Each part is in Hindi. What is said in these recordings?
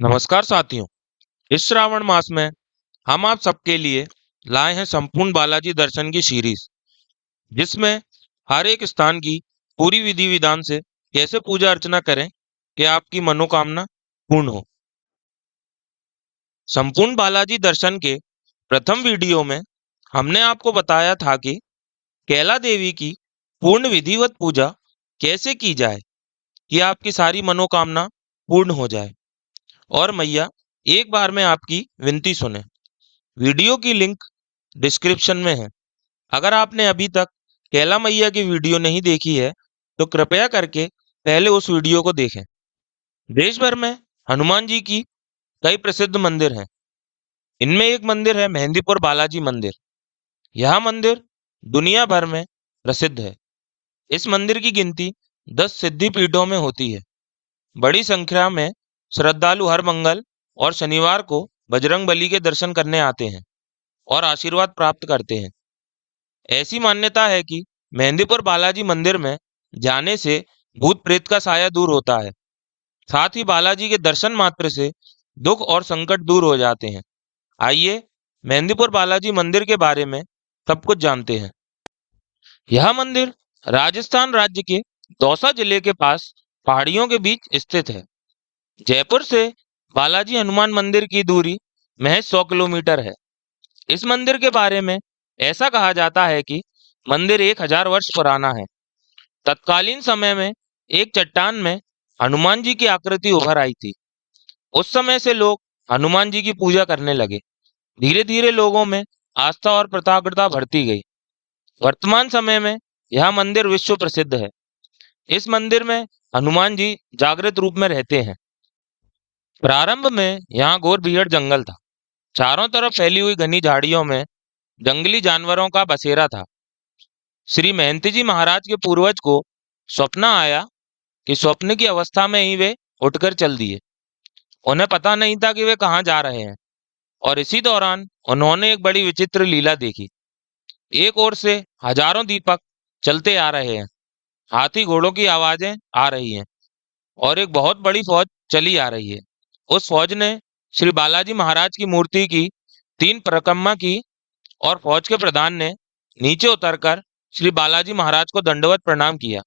नमस्कार साथियों। इस श्रावण मास में हम आप सबके लिए लाए हैं संपूर्ण बालाजी दर्शन की सीरीज, जिसमें हर एक स्थान की पूरी विधि विधान से कैसे पूजा अर्चना करें कि आपकी मनोकामना पूर्ण हो। संपूर्ण बालाजी दर्शन के प्रथम वीडियो में हमने आपको बताया था कि कैला देवी की पूर्ण विधिवत पूजा कैसे की जाए कि आपकी सारी मनोकामना पूर्ण हो जाए और मैया एक बार में आपकी विनती सुने। वीडियो की लिंक डिस्क्रिप्शन में है। अगर आपने अभी तक कैला मैया की वीडियो नहीं देखी है तो कृपया करके पहले उस वीडियो को देखें। देश भर में हनुमान जी की कई प्रसिद्ध मंदिर हैं। इनमें एक मंदिर है मेहंदीपुर बालाजी मंदिर। यह मंदिर दुनिया भर में प्रसिद्ध है। इस मंदिर की गिनती 10 सिद्धि पीठों में होती है। बड़ी संख्या में श्रद्धालु हर मंगल और शनिवार को बजरंग बली के दर्शन करने आते हैं और आशीर्वाद प्राप्त करते हैं। ऐसी मान्यता है कि मेहंदीपुर बालाजी मंदिर में जाने से भूत प्रेत का साया दूर होता है। साथ ही बालाजी के दर्शन मात्र से दुख और संकट दूर हो जाते हैं। आइए मेहंदीपुर बालाजी मंदिर के बारे में सब कुछ जानते हैं। यह मंदिर राजस्थान राज्य के दौसा जिले के पास पहाड़ियों के बीच स्थित है। जयपुर से बालाजी हनुमान मंदिर की दूरी महज 100 किलोमीटर है। इस मंदिर के बारे में ऐसा कहा जाता है कि मंदिर 1000 वर्ष पुराना है। तत्कालीन समय में एक चट्टान में हनुमान जी की आकृति उभर आई थी। उस समय से लोग हनुमान जी की पूजा करने लगे। धीरे धीरे लोगों में आस्था और कृतज्ञता बढ़ती गई। वर्तमान समय में यह मंदिर विश्व प्रसिद्ध है। इस मंदिर में हनुमान जी जागृत रूप में रहते हैं। प्रारंभ में यहाँ घोर भीड़ जंगल था। चारों तरफ फैली हुई घनी झाड़ियों में जंगली जानवरों का बसेरा था। श्री महंत जी महाराज के पूर्वज को स्वप्न आया कि स्वप्न की अवस्था में ही वे उठकर चल दिए। उन्हें पता नहीं था कि वे कहाँ जा रहे हैं और इसी दौरान उन्होंने एक बड़ी विचित्र लीला देखी। एक ओर से हजारों दीपक चलते आ रहे हैं, हाथी घोड़ों की आवाजें आ रही हैं और एक बहुत बड़ी फौज चली आ रही है। उस फौज ने श्री बालाजी महाराज की मूर्ति की 3 परिक्रमा की और फौज के प्रधान ने नीचे उतरकर श्री बालाजी महाराज को दंडवत प्रणाम किया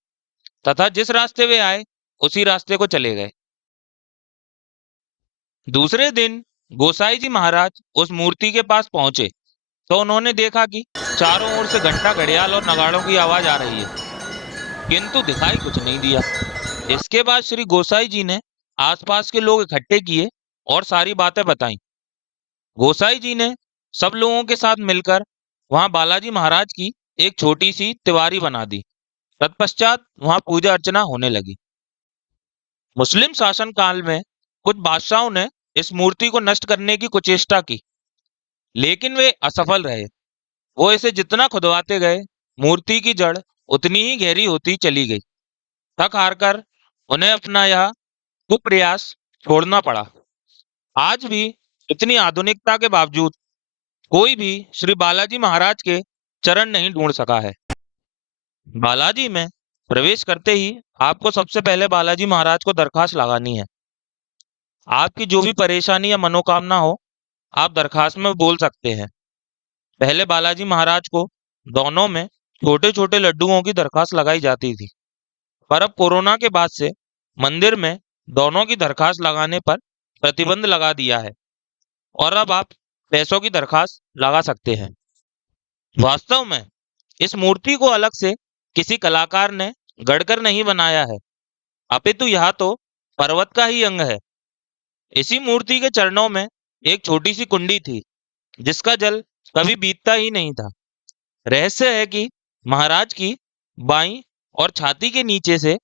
तथा जिस रास्ते वे आए उसी रास्ते को चले गए। दूसरे दिन गोसाई जी महाराज उस मूर्ति के पास पहुंचे तो उन्होंने देखा कि चारों ओर से घंटा घड़ियाल और नगाड़ों की आवाज आ रही है, किंतु दिखाई कुछ नहीं दिया। इसके बाद श्री गोसाई जी ने आसपास के लोग इकट्ठे किए और सारी बातें बताई। गोसाई जी ने सब लोगों के साथ मिलकर वहां बालाजी महाराज की एक छोटी सी तिवारी बना दी। तत्पश्चात वहां पूजा अर्चना होने लगी। मुस्लिम शासन काल में कुछ बादशाहों ने इस मूर्ति को नष्ट करने की कुचेष्टा की, लेकिन वे असफल रहे। वो इसे जितना खुदवाते गए मूर्ति की जड़ उतनी ही गहरी होती चली गई। थक हारकर उन्हें अपना यह कुप्रयास छोड़ना पड़ा। आज भी इतनी आधुनिकता के बावजूद कोई भी श्री बालाजी महाराज के चरण नहीं ढूंढ सका है। बालाजी में प्रवेश करते ही आपको सबसे पहले बालाजी महाराज को दरखास्त लगानी है। आपकी जो भी परेशानी या मनोकामना हो आप दरखास्त में बोल सकते हैं। पहले बालाजी महाराज को दोनों में छोटे छोटे लड्डुओं की दरखास्त लगाई जाती थी, पर अब कोरोना के बाद से मंदिर में दोनों की दरखास्त लगाने पर प्रतिबंध लगा दिया है और अब आप पैसों की दरखास्त लगा सकते हैं। वास्तव में इस मूर्ति को अलग से किसी कलाकार ने गढ़कर नहीं बनाया है, अपितु यह तो पर्वत का ही अंग है। इसी मूर्ति के चरणों में एक छोटी सी कुंडी थी जिसका जल कभी बीतता ही नहीं था। रहस्य है कि महाराज की बाईं और छाती के नीचे से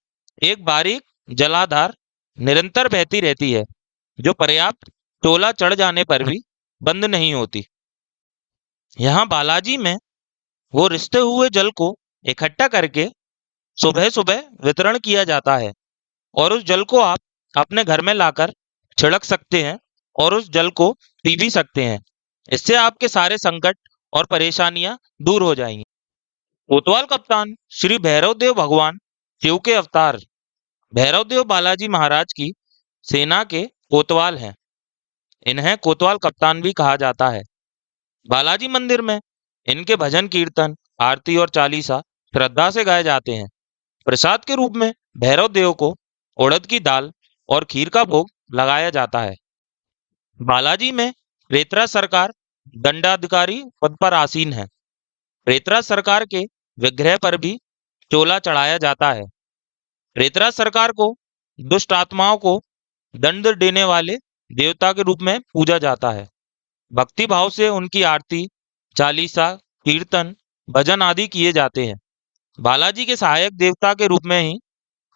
एक बारीक जलाधार निरंतर बहती रहती है, जो पर्याप्त टोला चढ़ जाने पर भी बंद नहीं होती। यहाँ बालाजी में वो रिसते हुए जल को इकट्ठा करके सुबह सुबह वितरण किया जाता है और उस जल को आप अपने घर में लाकर छिड़क सकते हैं और उस जल को पी भी सकते हैं। इससे आपके सारे संकट और परेशानियां दूर हो जाएंगी। कोतवाल कप्तान श्री भैरव देव भगवान शिव के अवतार भैरव देव बालाजी महाराज की सेना के कोतवाल हैं। इन्हें कोतवाल कप्तान भी कहा जाता है। बालाजी मंदिर में इनके भजन कीर्तन, आरती और चालीसा श्रद्धा से गाए जाते हैं। प्रसाद के रूप में भैरव देव को उड़द की दाल और खीर का भोग लगाया जाता है। बालाजी में रेतरा सरकार दंडाधिकारी पद पर आसीन है। रेतरा सरकार के विग्रह पर भी चोला चढ़ाया जाता है। रेतरा सरकार को दुष्ट आत्माओं को दंड देने वाले देवता के रूप में पूजा जाता है। भक्ति भाव से उनकी आरती, चालीसा, कीर्तन, भजन आदि किए जाते हैं। बालाजी के सहायक देवता के रूप में ही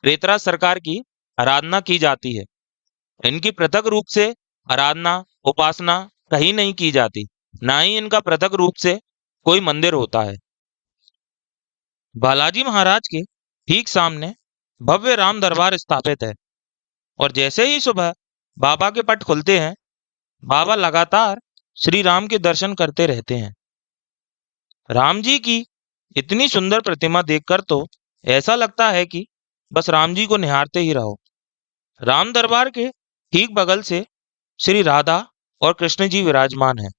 रेतरा सरकार की आराधना की जाती है। इनकी पृथक रूप से आराधना, उपासना कहीं नहीं की जाती, ना ही इनका पृथक रूप से कोई मंदिर होता है। बालाजी महाराज के ठीक सामने भव्य राम दरबार स्थापित है और जैसे ही सुबह बाबा के पट खुलते हैं, बाबा लगातार श्री राम के दर्शन करते रहते हैं। राम जी की इतनी सुंदर प्रतिमा देखकर तो ऐसा लगता है कि बस राम जी को निहारते ही रहो। राम दरबार के ठीक बगल से श्री राधा और कृष्ण जी विराजमान हैं।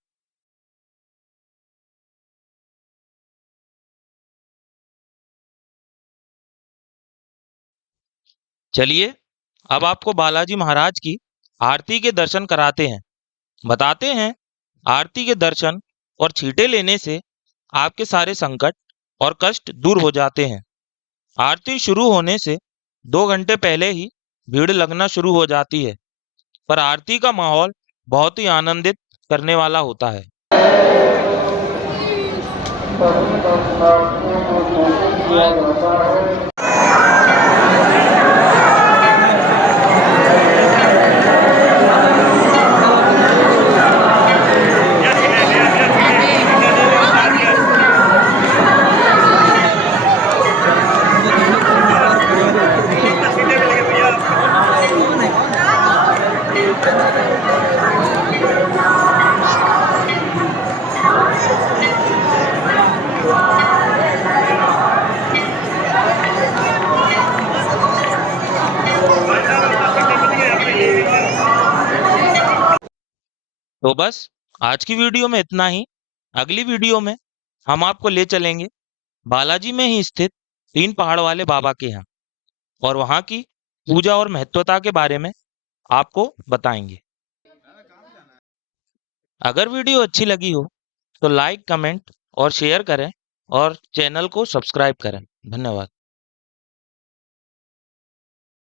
चलिए अब आपको बालाजी महाराज की आरती के दर्शन कराते हैं। बताते हैं आरती के दर्शन और छींटे लेने से आपके सारे संकट और कष्ट दूर हो जाते हैं। आरती शुरू होने से 2 घंटे पहले ही भीड़ लगना शुरू हो जाती है, पर आरती का माहौल बहुत ही आनंदित करने वाला होता है। तो बस आज की वीडियो में इतना ही। अगली वीडियो में हम आपको ले चलेंगे बालाजी में ही स्थित 3 पहाड़ वाले बाबा के यहाँ और वहाँ की पूजा और महत्वता के बारे में आपको बताएंगे। अगर वीडियो अच्छी लगी हो तो लाइक, कमेंट और शेयर करें और चैनल को सब्सक्राइब करें। धन्यवाद।